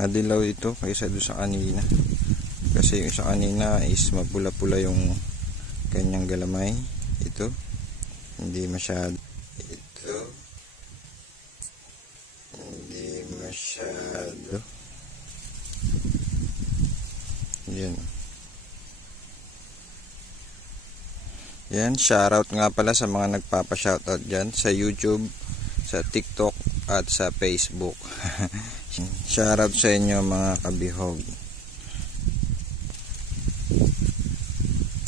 Madilaw ito kaysa doon sa kanina. Kasi yung sa kanina is mapula-pula yung kanyang galamay. Ito. Hindi masyado. Ito. Hindi masyado. Yan. Yan, shoutout nga pala sa mga nagpapa-shoutout dyan sa YouTube, sa TikTok at sa Facebook. Shoutout sa inyo mga kabihog.